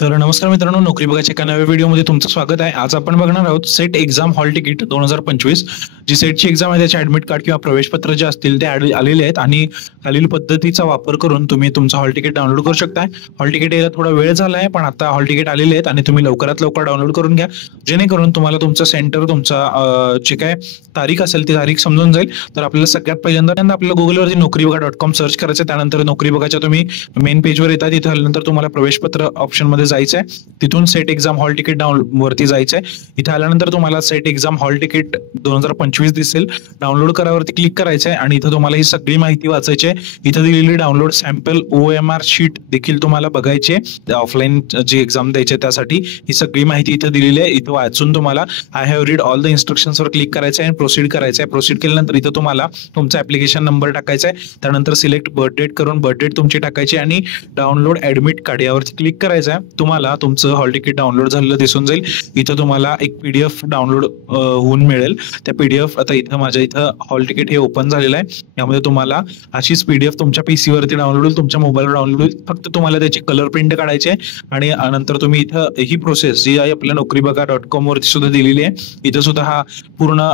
तर नमस्कार मित्रांनो, नोकरी बघायच्या एका नव्या व्हिडिओमध्ये तुमचं स्वागत आहे. आज आपण बघणार आहोत सेट एक्झाम हॉल तिकीट 2025. जी सेटची एक्झाम आहे त्याचे ऍडमिट कार्ड किंवा प्रवेशपत्र जे असतील ते आलेले आहेत आणि खालील पद्धतीचा वापर करून तुम्ही तुमचं हॉल तिकीट डाउनलोड करू शकता. हॉल तिकीट यायला थोडा वेळ झाला आहे, पण आता हॉल तिकीट आलेले आहेत आणि तुम्ही लवकरात लवकर डाउनलोड करून घ्या, जेणेकरून तुम्हाला तुमचं सेंटर, तुमचा जे काय तारीख असेल ती तारीख समजून जाईल. तर आपल्याला सगळ्यात पहिल्यांदा आपल्याला गुगलवरती नोकरीबघा.com सर्च करायचं. त्यानंतर नोकरी बघाच्या तुम्ही मेन पेजवर येतात. तिथे आल्यानंतर तुम्हाला प्रवेशपत्र ऑप्शन मध्ये जायचंय. तिथून set exam hall ticket download वरती जायचंय. इथे आल्यानंतर तुम्हाला सेट एक्झाम हॉल तिकीट 2025 दिसेल. डाउनलोड करावरती क्लिक करायचंय आणि इथं तुम्हाला ही सगळी माहिती वाचायची आहे. इथं दिलेली डाउनलोड सॅम्पल OMR शीट देखील तुम्हाला बघायची आहे. ऑफलाईन जी एक्झाम द्यायची त्यासाठी ही सगळी माहिती इथं दिलेली आहे. इथं वाचून तुम्हाला I have read all the instructions वर क्लिक करायचं आहे आणि प्रोसीड करायचं आहे. प्रोसीड केल्यानंतर इथं तुम्हाला तुमचा ऍप्लिकेशन नंबर टाकायचा आहे. त्यानंतर सिलेक्ट बर्थ डेट करून बर्थ डेट तुमची टाकायची आणि डाउनलोड ऍडमिट कार्ड यावरती क्लिक करायचं आहे. तुम्हाला तुमचं हॉल तिकीट डाउनलोड झालेलं दिसून जाईल. इथं तुम्हाला एक PDF डाउनलोड होऊन मिळेल. त्या PDF आता इथं माझ्या इथं हॉल तिकीट हे ओपन झालेलं आहे. यामध्ये तुम्हाला अशीच PDF तुमच्या PC वरती डाउनलोड होईल, तुमच्या मोबाईलवर डाउनलोड होईल. फक्त तुम्हाला त्याची कलर प्रिंट काढायची आहे आणि नंतर तुम्ही इथं ही प्रोसेस जी आहे आपल्या नोकरीबघा.com वरती सुद्धा दिलेली आहे. इथं सुद्धा हा पूर्ण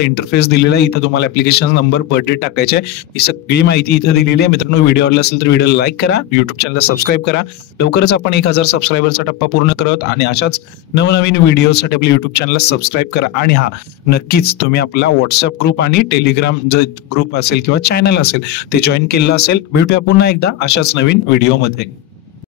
इंटरफेस दिलेला आहे. इथं तुम्हाला ऍप्लिकेशन नंबर, बर्थ डेट टाकायचे आहे. ही सगळी माहिती इथं दिलेली आहे. मित्रांनो, व्हिडिओ आवडला असेल तर व्हिडिओला लाईक करा, युट्यूब चॅनलला सबस्क्राईब करा. लवकरच आपण 1000 सबस्क्रायबरचा टप्पा पूर्ण करत आणि अशाच नवनवीन व्हिडिओसाठी आपल्या युट्यूब चॅनलला सबस्क्राईब करा. आणि नक्कीच तुम्ही आपला व्हॉट्सअप ग्रुप आणि टेलिग्राम जो ग्रुप असेल किंवा चॅनल असेल ते जॉईन केलेलं असेल. भेटूया पुन्हा एकदा अशाच नवीन व्हिडिओमध्ये.